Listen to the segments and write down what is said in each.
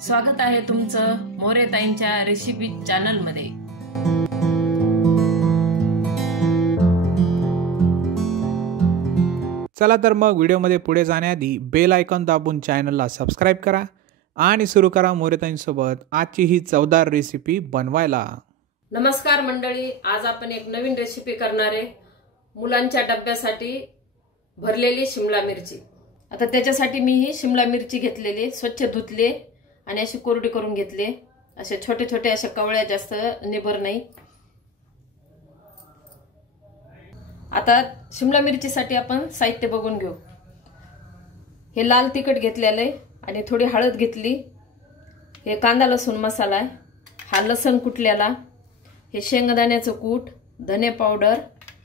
स्वागत आहे तुमचं मोरेताईंच्या रेसिपी चॅनल मध्ये। चला तर मग व्हिडिओमध्ये पुढे जाण्याआधी बेल आयकॉन दाबून चॅनलला सबस्क्राइब करा आणि सुरू करा मोरेताईंसोबत आजची ही चवदार रेसिपी बनवायला। नमस्कार मंडळी, आज आपण एक नवीन रेसिपी करणार आहे। मुलांच्या डब्यासाठी भरलेली शिमला मिरची। आता त्याच्यासाठी मी ही शिमला मिरची घेतलेली, स्वच्छ धुतले आणि अशी कोरडी करून घेतले। असे छोटे छोटे अशा कवळ्या, जास्त निबर नाही। आता शिमला मिरचीसाठी आपण साहित्य बघून घेऊ। हे लाल तिखट घेतलेले आहे आणि थोडी हळद घेतली। हे कांदा लसूण मसाला आहे, हा लसूण कुटलेला, हे शेंगदाण्याचं कूट, धने पावडर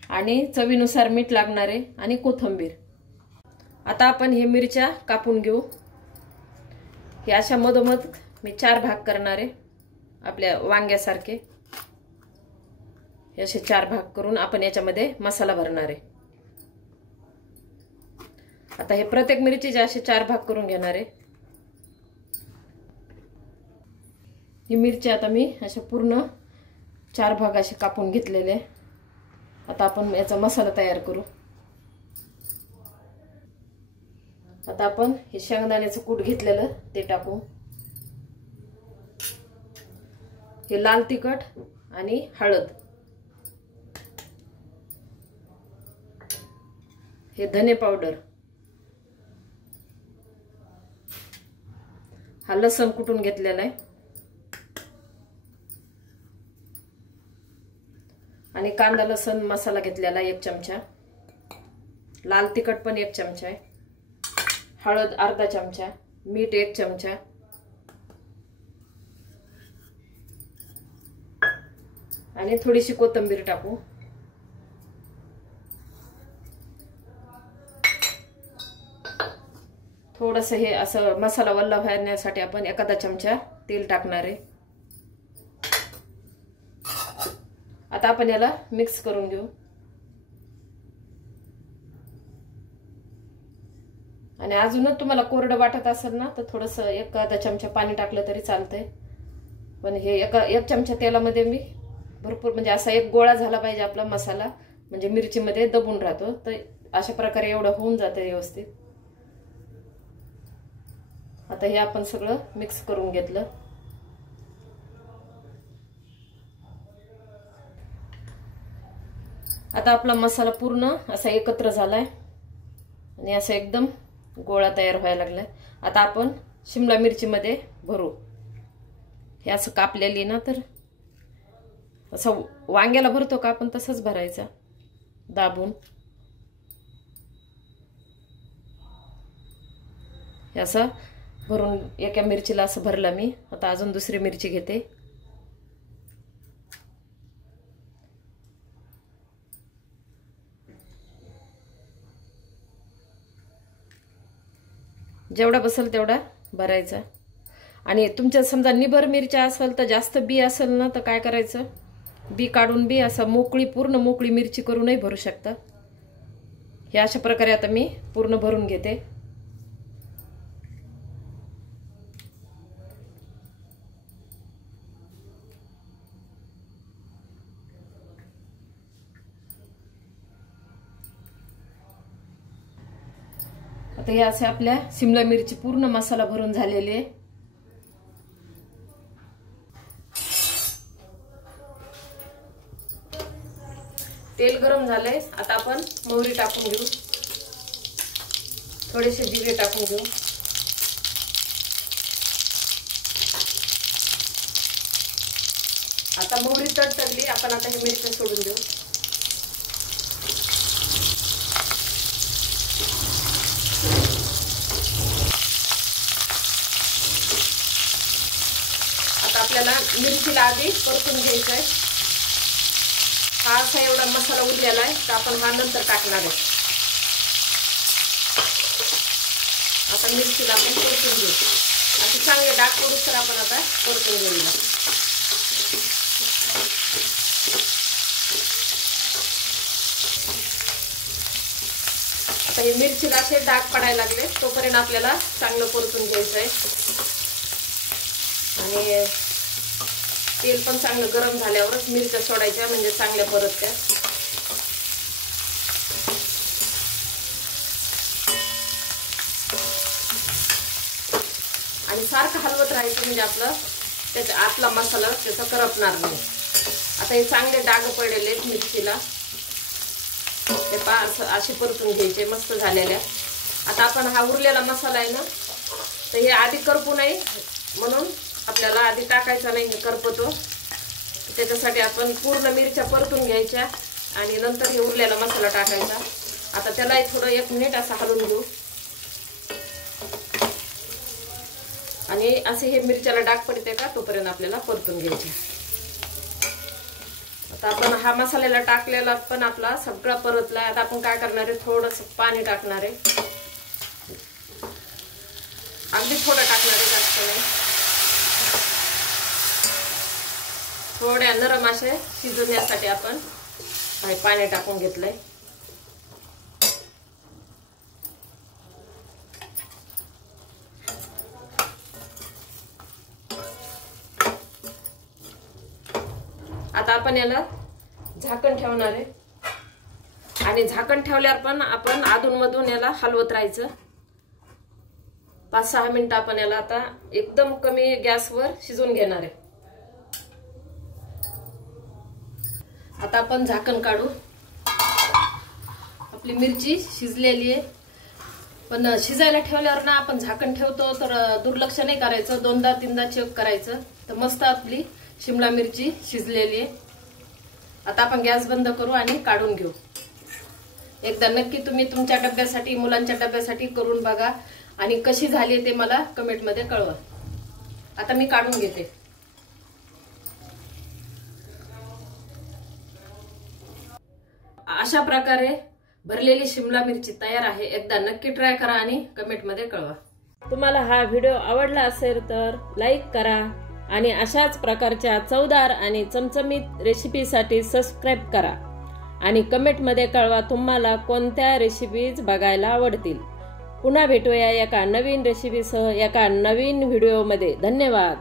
आणि चवीनुसार मीठ लागणार आहे आणि कोथिंबीर। आता आपण हे मिरच्या कापून घेऊ। हे अशा मधोमध मी 4 भाग करणार आहे, आपल्या वांग्यासारखे। हे असे 4 भाग करून आपण याच्यामध्ये मसाला भरणार आहे। आता हे प्रत्येक मिरचीचे असे 4 भाग करून घेणार आहे। ही मिरची आता मी अशा पूर्ण 4 भाग असे कापून घेतलेले। आता आपण याचा मसाला तयार करू। आता आपण हे शेंगदाण्याचं कूट घेतलेलं ते टाकू। हे लाल तिखट आणि हळद, हे धने पावडर, हा लसूण कुटून घेतलेला आहे आणि कांदा लसूण मसाला घेतलेला 1 चमचा, लाल तिखट पण 1 चमचा आहे, हळद अर्धा चमचा, मीठ 1 चमचा आणि थोडीशी कोथिंबीर टाकू। थोडंसं हे असं मसाला वल्ला व्हायसाठी आपण 1 चमचा तेल टाकणार आहे। आता आपण याला मिक्स करून घेऊ आणि अजूनच तुम्हाला कोरडं वाटत असेल ना तर थोडंसं 1 चमचा पाणी टाकलं तरी चालतंय। पण हे 1 चमचा तेलामध्ये मी भरपूर, म्हणजे असा एक गोळा झाला पाहिजे आपला मसाला, म्हणजे मिरचीमध्ये दबून राहतो। तर अशा प्रकारे एवढं होऊन जातं व्यवस्थित। आता हे आपण सगळं मिक्स करून घेतलं। आता आपला मसाला पूर्ण असा एकत्र झालाय आणि असं एकदम गोळा तयार व्हायला लागलाय। आता आपण शिमला मिरची मध्ये भरू। हे असं कापलेली ना, तर असं वांग्याला भरतो का आपण तसंच भरायचा दाबून। हे असं भरून एका मिरचीला असं भरला मी। आता अजून दुसरी मिरची घेते। जेवढा बसेल तेवढा भरायचा। आणि तुमच्या समजा निबर मिरच्या असेल तर, जास्त बी असेल ना तर काय करायचं, बी काढून बी असं मोकळी, पूर्ण मोकळी मिरची करूनही भरू शकता। हे अशा प्रकारे आता मी पूर्ण भरून घेते। आता हे असे आपल्या शिमला मिरची पूर्ण मसाला भरून झालेले आहे। तेल गरम झालंय, आता आपण मोहरी टाकून घेऊ, थोडेसे जिरे टाकून घेऊ। आता मोहरी तडतडली, आपण आता हे मिरची सोडून देऊ। आता आपल्याला मिरचीला आधी परतून घ्यायचं आहे। हा असा एवढा मसाला उरलेला आहे तर आपण हा नंतर टाकणार आहे। आता मिरचीला आपण परतून घेऊ, असे चांगले डाग पडूस तर आपण आता परतून घेऊया। आता हे मिरचीला असे डाग पडायला लागले, तोपर्यंत आपल्याला चांगलं परतून घ्यायचं आहे। आणि तेल पण चांगलं गरम झाल्यावरच मिरच्या सोडायच्या, म्हणजे चांगल्या परतत्या. आणि सारखं हलवत राहायचं, म्हणजे आपलं त्याचा आतला मसाला त्याचा करपणार नाही. आता हे चांगले डाग पडलेले मिरचीला, ते असे परतून घ्यायचे मस्त झालेल्या. आता आपण हा उरलेला मसाला आहे ना, तर हे आधी करपू नये म्हणून आपल्याला आधी टाकायचा नाही, करपतो. त्याच्यासाठी आपण पूर्ण मिरच्या परतून घ्यायच्या आणि नंतर हे उरलेला मसाला टाकायचा. आता त्याला थोडं 1 मिनिट असं हलवून घेऊ. आणि असे हे मिरच्याला डाग पडते का तोपर्यंत आपल्याला परतून घ्यायचे. आता आपण हा मसाल्याला टाकलेला पण आपला सगळा परतला. आता आपण काय करणार आहे, थोडंसं पाणी टाकणार आहे. अगदी थोडं टाकणार आहे, जास्त नाही. थोड्या नरम असे शिजवण्यासाठी आपण पाणी टाकून घेतलंय. आता आपण याला झाकण ठेवणार आहे. आणि झाकण ठेवल्यावर पण आपण अधूनमधून याला हलवत राहायचं. 5-6 मिनिटं आपण याला आता एकदम कमी गॅसवर शिजवून घेणार आहे. आता आपण झाकण काढू. आपली मिरची शिजलेली आहे, पण शिजायला ठेवल्यावर ना आपण झाकण ठेवतो तर दुर्लक्ष नाही करायचं, 2दा-3दा चेक करायचं. तर मस्त आपली शिमला मिरची शिजलेली आहे. आता आपण गॅस बंद करू आणि काढून घेऊ. एकदा नक्की तुम्ही तुमच्या डब्यासाठी, मुलांच्या डब्यासाठी करून बघा आणि कशी झाली ते मला कमेंट मध्ये कळवा. आता मी काढून घेते. अशा प्रकारे भरलेली शिमला मिरची तयार आहे. एकदा नक्की ट्राय करा आणि कमेंट मध्ये कळवा. तुम्हाला हा व्हिडिओ आवडला असेल तर लाईक करा आणि अशाच प्रकारच्या चवदार आणि चमचमीत रेसिपीसाठी सबस्क्राईब करा आणि कमेंट मध्ये कळवा तुम्हाला कोणत्या रेसिपीज बघायला आवडतील. पुन्हा भेटूया एका नवीन रेसिपीसह एका नवीन व्हिडिओमध्ये. धन्यवाद.